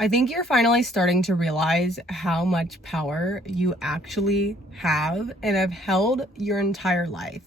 I think you're finally starting to realize how much power you actually have and have held your entire life.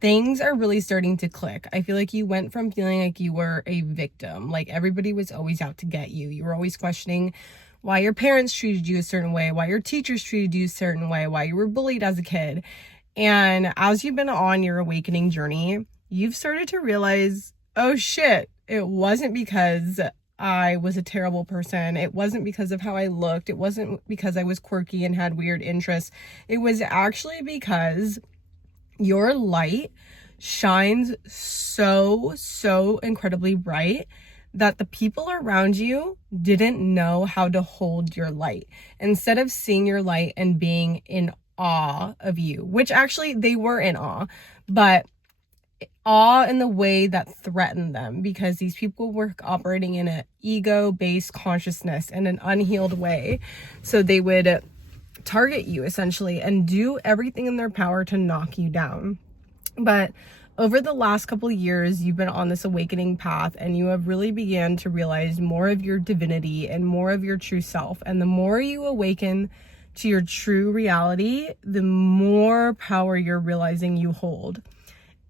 Things are really starting to click. I feel like you went from feeling like you were a victim, like everybody was always out to get you. You were always questioning why your parents treated you a certain way, why your teachers treated you a certain way, why you were bullied as a kid. And as you've been on your awakening journey, you've started to realize, oh shit, it wasn't because I was a terrible person. It wasn't because of how I looked. It wasn't because I was quirky and had weird interests. It was actually because your light shines so incredibly bright that the people around you didn't know how to hold your light. Instead of seeing your light and being in awe of you, which actually they were in awe, but awe in the way that threatened them, because these people were operating in an ego-based consciousness in an unhealed way. So they would target you essentially and do everything in their power to knock you down. But over the last couple of years, you've been on this awakening path and you have really began to realize more of your divinity and more of your true self. And the more you awaken to your true reality, the more power you're realizing you hold.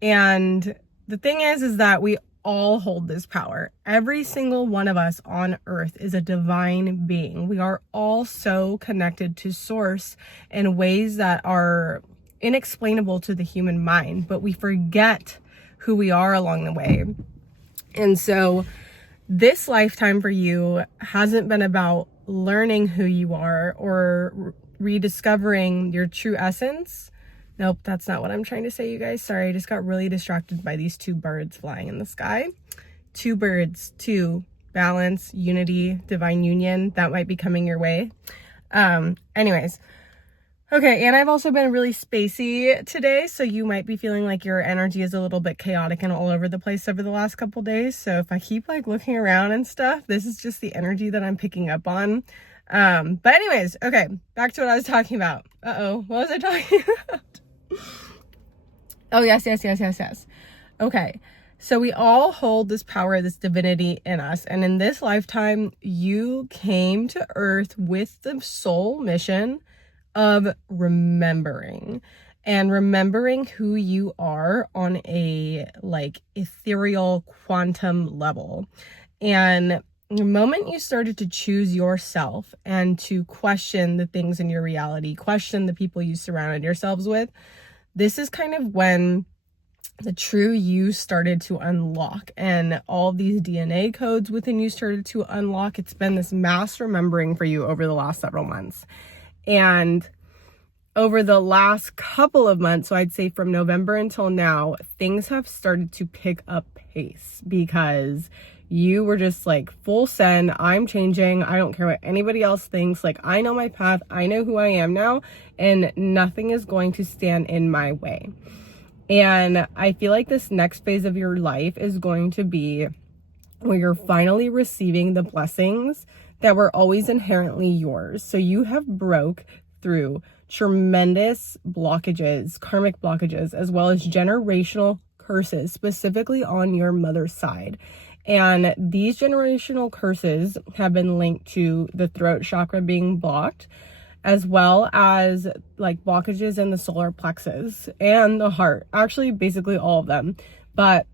And the thing is that we all hold this power. Every single one of us on earth is a divine being. We are all so connected to source in ways that are inexplainable to the human mind, but we forget who we are along the way. And so this lifetime for you hasn't been about learning who you are or rediscovering your true essence. Nope, that's not what I'm trying to say, you guys. Sorry, I just got really distracted by these two birds flying in the sky. Two birds, two, balance, unity, divine union. That might be coming your way. Anyways. Okay, and I've also been really spacey today, so you might be feeling like your energy is a little bit chaotic and all over the place over the last couple days. So if I keep like looking around and stuff, this is just the energy that I'm picking up on. But anyways, okay, back to what I was talking about. What was I talking about? Oh, yes. Okay, so we all hold this power, this divinity in us. And in this lifetime, you came to Earth with the sole mission of remembering who you are on a like ethereal quantum level. And the moment you started to choose yourself and to question the things in your reality, question the people you surrounded yourselves with, this is kind of when the true you started to unlock and all these DNA codes within you started to unlock. It's been this mass remembering for you over the last several months. And over the last couple of months, so I'd say from November until now, things have started to pick up pace because you were just like full send. I'm changing. I don't care what anybody else thinks. Like, I know my path. I know who I am now, and nothing is going to stand in my way. And I feel like this next phase of your life is going to be where you're finally receiving the blessings that were always inherently yours. So you have broke through tremendous blockages, karmic blockages, as well as generational curses, specifically on your mother's side. And these generational curses have been linked to the throat chakra being blocked, as well as like blockages in the solar plexus and the heart. Actually, basically all of them. But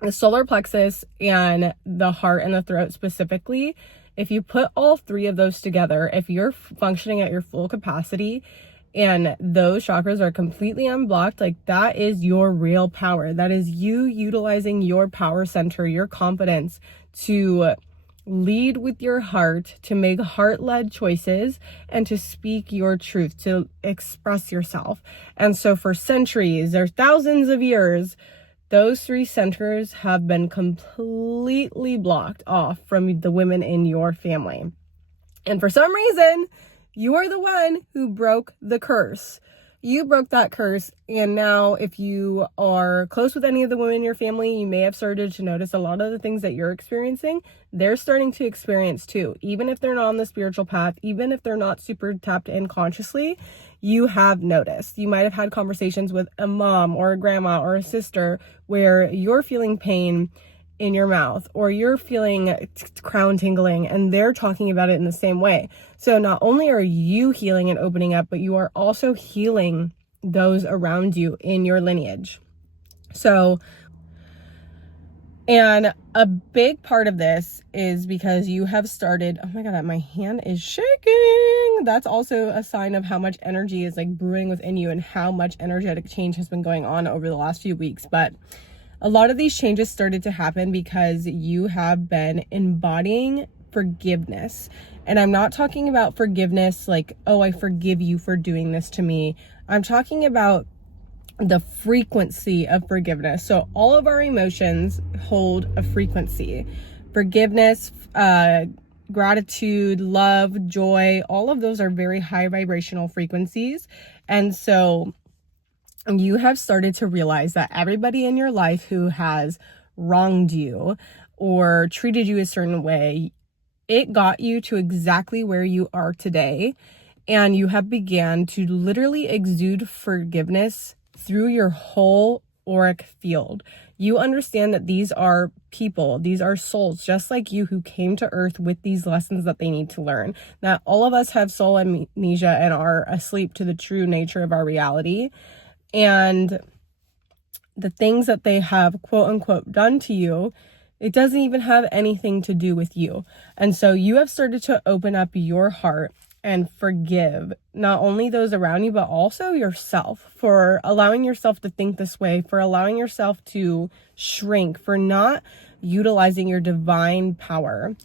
the solar plexus and the heart and the throat specifically, if you put all three of those together, if you're functioning at your full capacity and those chakras are completely unblocked, like that is your real power. That is you utilizing your power center, your confidence to lead with your heart, to make heart-led choices, and to speak your truth, to express yourself. And so for centuries or thousands of years, those three centers have been completely blocked off from the women in your family. And for some reason, you are the one who broke the curse. You broke that curse, and now if you are close with any of the women in your family, you may have started to notice a lot of the things that you're experiencing, they're starting to experience too. Even if they're not on the spiritual path, even if they're not super tapped in consciously, you have noticed. You might have had conversations with a mom or a grandma or a sister where you're feeling pain in your mouth, or you're feeling crown tingling, and they're talking about it in the same way. So not only are you healing and opening up, but you are also healing those around you in your lineage. So, and a big part of this is because you have started, oh my God, my hand is shaking. That's also a sign of how much energy is like brewing within you and how much energetic change has been going on over the last few weeks. But a lot of these changes started to happen because you have been embodying forgiveness. And I'm not talking about forgiveness like, oh, I forgive you for doing this to me. I'm talking about the frequency of forgiveness. So all of our emotions hold a frequency. Forgiveness, gratitude, love, joy, all of those are very high vibrational frequencies. And so you have started to realize that everybody in your life who has wronged you or treated you a certain way, it got you to exactly where you are today. And you have began to literally exude forgiveness through your whole auric field. You understand that these are people, these are souls just like you who came to earth with these lessons that they need to learn. That all of us have soul amnesia and are asleep to the true nature of our reality. And the things that they have quote unquote done to you, it doesn't even have anything to do with you. And so you have started to open up your heart and forgive not only those around you, but also yourself for allowing yourself to think this way, for allowing yourself to shrink, for not utilizing your divine power.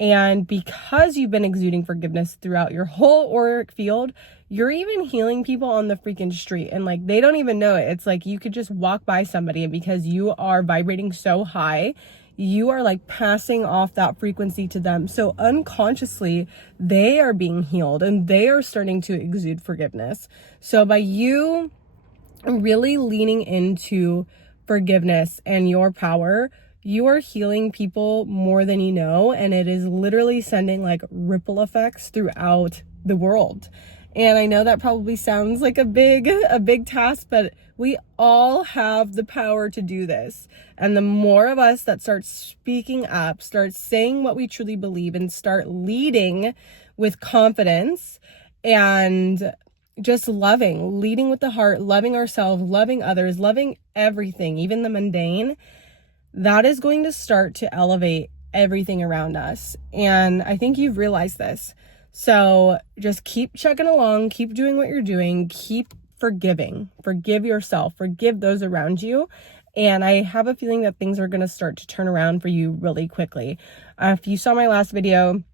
And because you've been exuding forgiveness throughout your whole auric field, you're even healing people on the freaking street. And like, they don't even know it. It's like you could just walk by somebody, and because you are vibrating so high, you are like passing off that frequency to them. So unconsciously, they are being healed and they are starting to exude forgiveness. So by you really leaning into forgiveness and your power, you are healing people more than you know. And it is literally sending like ripple effects throughout the world. And I know that probably sounds like a big task, but we all have the power to do this. And the more of us that start speaking up, start saying what we truly believe, and start leading with confidence and just leading with the heart, loving ourselves, loving others, loving everything, even the mundane, that is going to start to elevate everything around us. And I think you've realized this. So just keep chugging along, keep doing what you're doing, keep forgiving, forgive yourself, forgive those around you. And I have a feeling that things are going to start to turn around for you really quickly. If you saw my last video,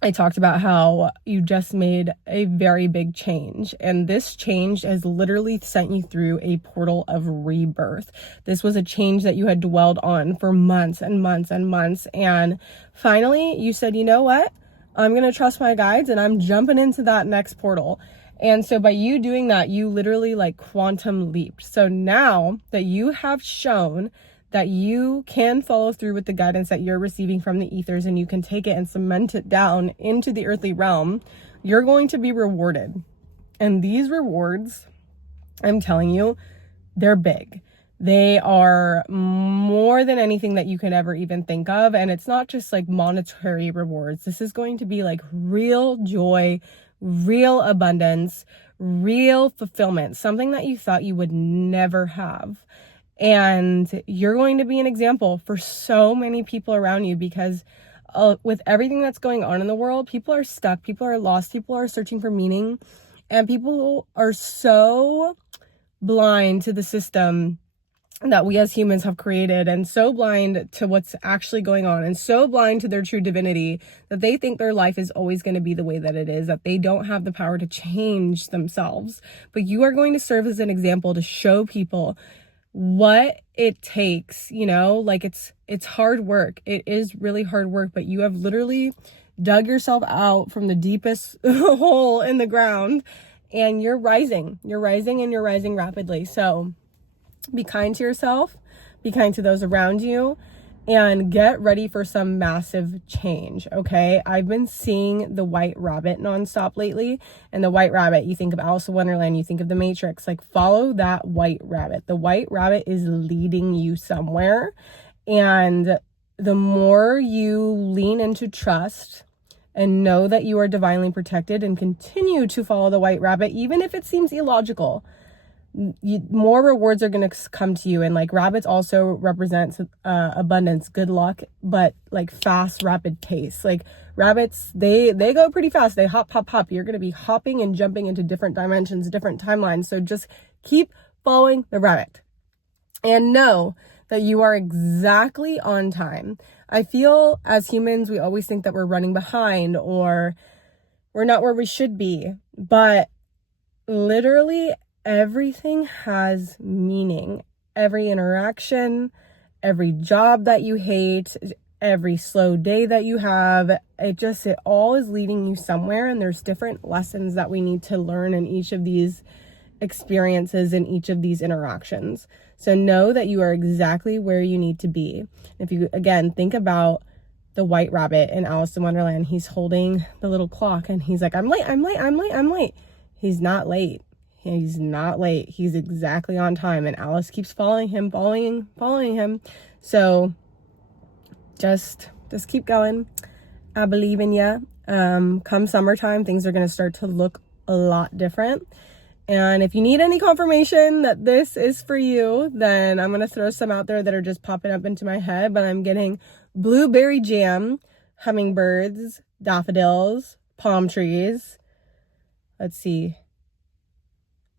I talked about how you just made a very big change, and this change has literally sent you through a portal of rebirth. This was a change that you had dwelled on for months and months and months, and finally you said, you know what? I'm going to trust my guides and I'm jumping into that next portal. And so by you doing that, you literally like quantum leaped. So now that you have shown that you can follow through with the guidance that you're receiving from the ethers, and you can take it and cement it down into the earthly realm, you're going to be rewarded. And these rewards, I'm telling you, they're big. They are more than anything that you can ever even think of. And it's not just like monetary rewards. This is going to be like real joy, real abundance, real fulfillment, something that you thought you would never have. And you're going to be an example for so many people around you, because with everything that's going on in the world, people are stuck, people are lost, people are searching for meaning, and people are so blind to the system that we as humans have created, and so blind to what's actually going on, and so blind to their true divinity, that they think their life is always going to be the way that it is, that they don't have the power to change themselves. But you are going to serve as an example to show people what it takes. You know, like it's hard work. It is really hard work, but you have literally dug yourself out from the deepest hole in the ground, and you're rising and you're rising rapidly. So be kind to yourself, be kind to those around you, and get ready for some massive change, okay? I've been seeing the white rabbit nonstop lately, and the white rabbit, you think of Alice in Wonderland, you think of the Matrix, like follow that white rabbit. The white rabbit is leading you somewhere, And the more you lean into trust and know that you are divinely protected and continue to follow the white rabbit, even if it seems illogical, more rewards are going to come to you. And like rabbits also represents abundance, good luck, but like fast, rapid pace. Like rabbits, they go pretty fast. They hop, hop, hop. You're going to be hopping and jumping into different dimensions, different timelines. So just keep following the rabbit and know that you are exactly on time. I feel as humans, we always think that we're running behind or we're not where we should be, but literally everything has meaning. Every interaction, every job that you hate, every slow day that you have, it all is leading you somewhere. And there's different lessons that we need to learn in each of these experiences, in each of these interactions. So know that you are exactly where you need to be. If you, again, think about the white rabbit in Alice in Wonderland, he's holding the little clock and he's like, I'm late, I'm late, I'm late, I'm late. He's not late. He's not late. He's exactly on time. And Alice keeps following him. So just keep going. I believe in you. Come summertime, things are going to start to look a lot different. And if you need any confirmation that this is for you, then I'm going to throw some out there that are just popping up into my head. But I'm getting blueberry jam, hummingbirds, daffodils, palm trees. Let's see.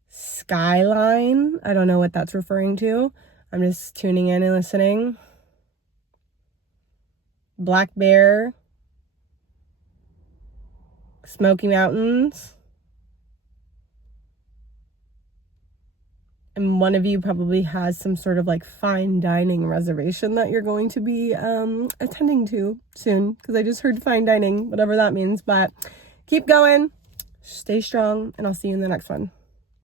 Skyline. I don't know what that's referring to. I'm just tuning in and listening. Black bear. Smoky Mountains. And one of you probably has some sort of like fine dining reservation that you're going to be attending to soon, because I just heard fine dining, whatever that means. But keep going, stay strong, and I'll see you in the next one.